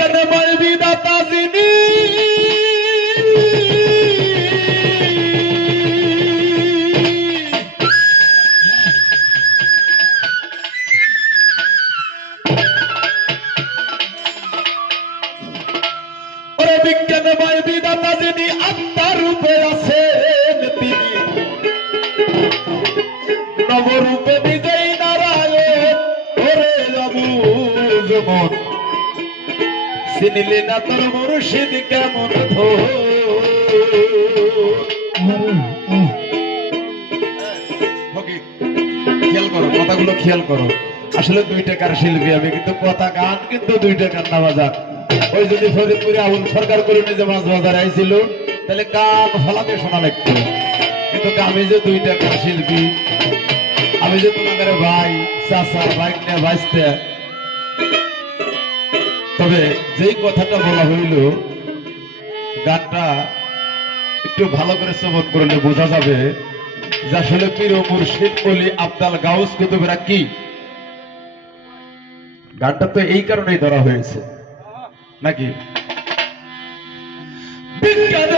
বিজ্ঞানময় বিধাতা যিনি। ওরে বিজ্ঞানময় বিধাতা যিনি, আত্মার রূপে আছেন তিনি। নবরূপে বিজয়ী নারায়ণ ওরে অবুজমন চিনিলে না তোর মুর্শিদ কেমন ধো খেয়াল করো, কথাগুলো খেয়াল করো। আসলে দুই টাকার শিল্পী, আমি কিন্তু কথা গান, কিন্তু দুই টাকার না বাজার ওই যদি ফরিদপুরে আবুল সরকার করে নিজে মাছ বাজার আইছিল, তাহলে গান ফলাতে শোনা লাগতো। কিন্তু আমি যে দুই টাকার শিল্পী, আমি যে তোমাদের ভাই বাইক নিয়ে বাঁচতে তবে যেই কথাটা বলা হইল, গানটা একটু ভালো করে শ্রবণ করলে বোঝা যাবে যে আসলে পীর মুর্শিদ অলি আবদাল গাউস কুতুবেরা কি। গানটা তো এই কারণেই ধরা হয়েছে। নাকি? বিজ্ঞান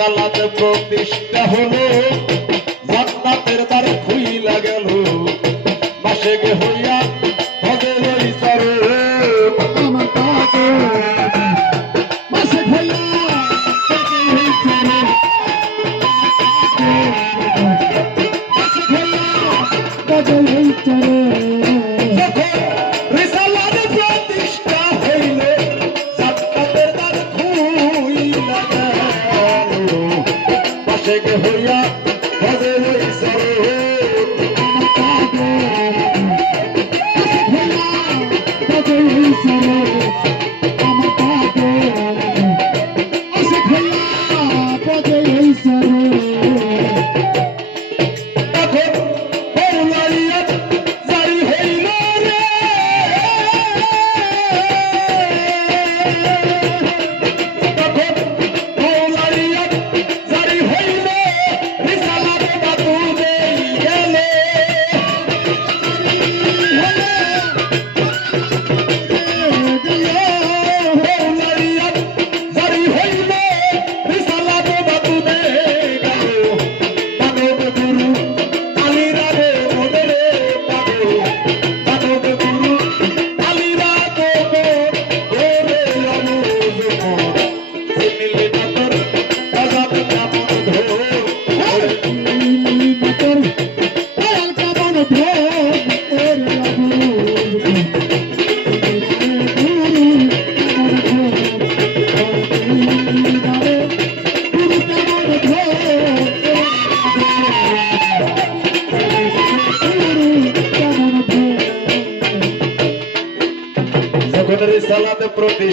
রিসালাত প্রতিষ্ঠা হলো।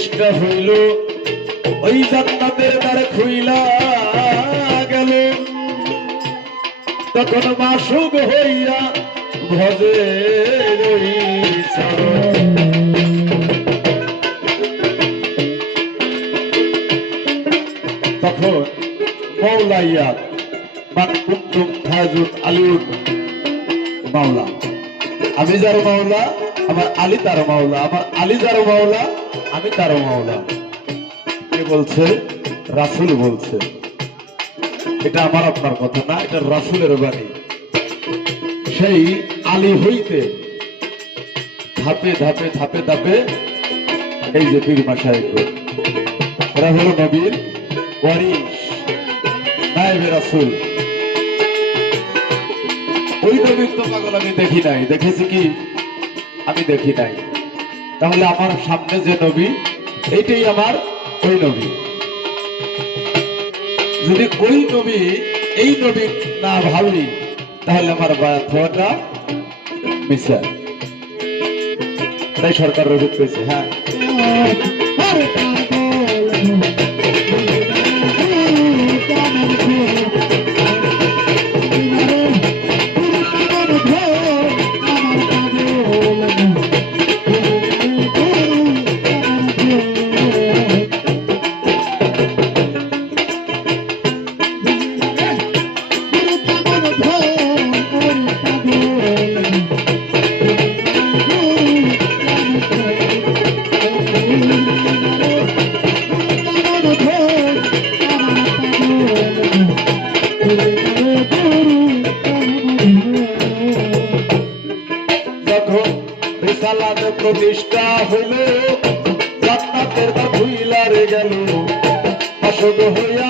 প্রতিষ্ঠা হইল, ওই জান্নাতের দ্বার খুইলা গেল। তখন মাসুক হইয়া ভজে আমি যার মাওলা, আমার আলী তার মাওলা, আমার আলী যার মাওলা আমি তার মাওলা। কে বলছে? রাসুল বলছে। এটা আমার আপনার কথা না, এটা রাসুলের বাণী। সেই আলী হইতে ধাপে ধাপে ধাপে ধাপে এই যে পীর মাসায় এরা হলো নবীর ওয়ারিস নায়েবে রাসুল। ওই নবীর তো পাগল আমি দেখি নাই। দেখেছি কি? আমি দেখি নাই। তাহলে আমার সামনে যে নবী, এটাই আমার ওই নবী। যদি ওই নবী এই নবী না ভাবি, তাহলে আমার বাড়াটা মিশা। তাই সরকার রবি পেয়েছে হ্যাঁ। প্রতিষ্ঠা হইলে জান্নাতের বা ভুইলারে গেল অসুখ হইয়া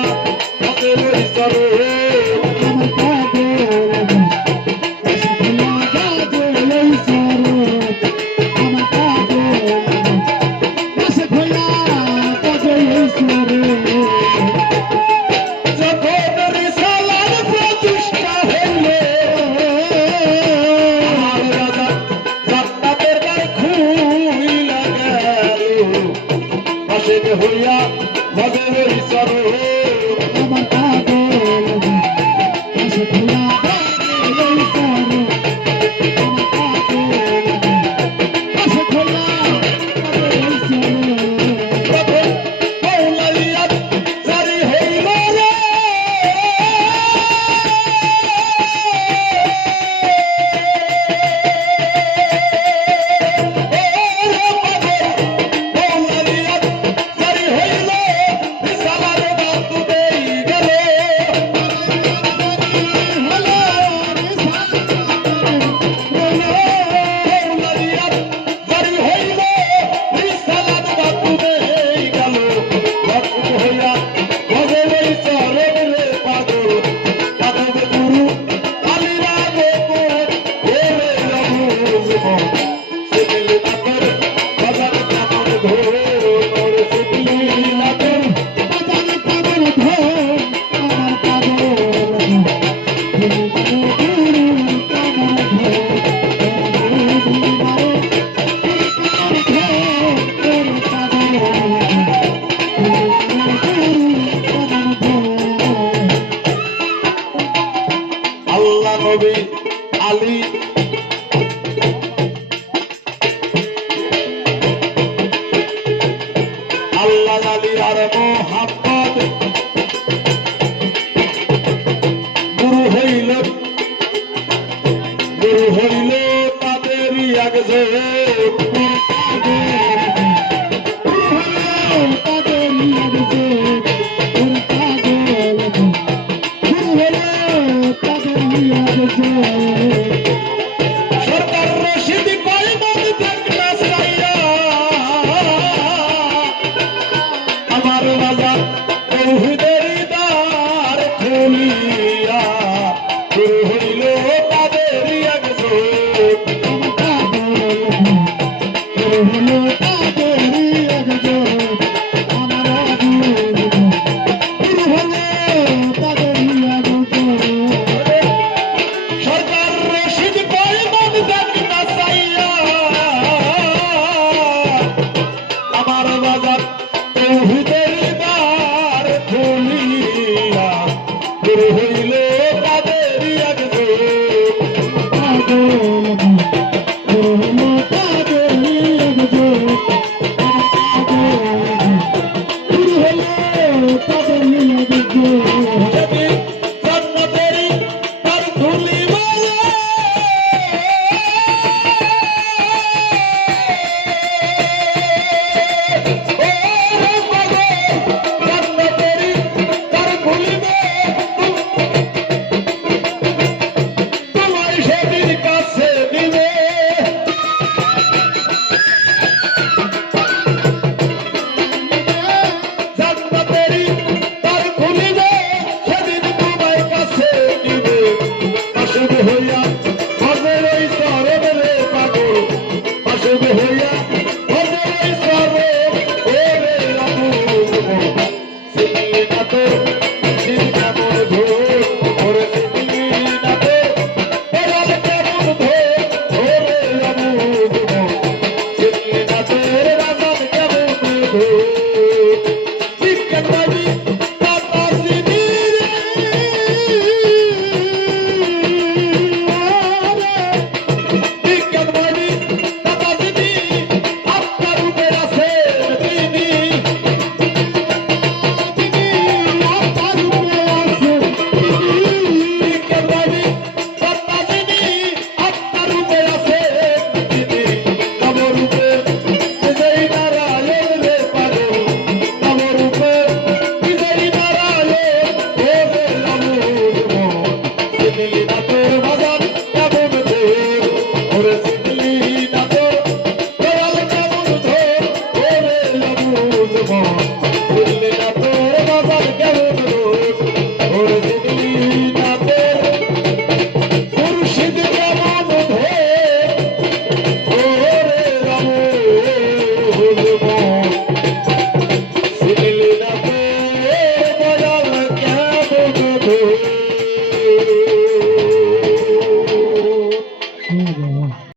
अल्लाह लाली यार मोहब्बत want.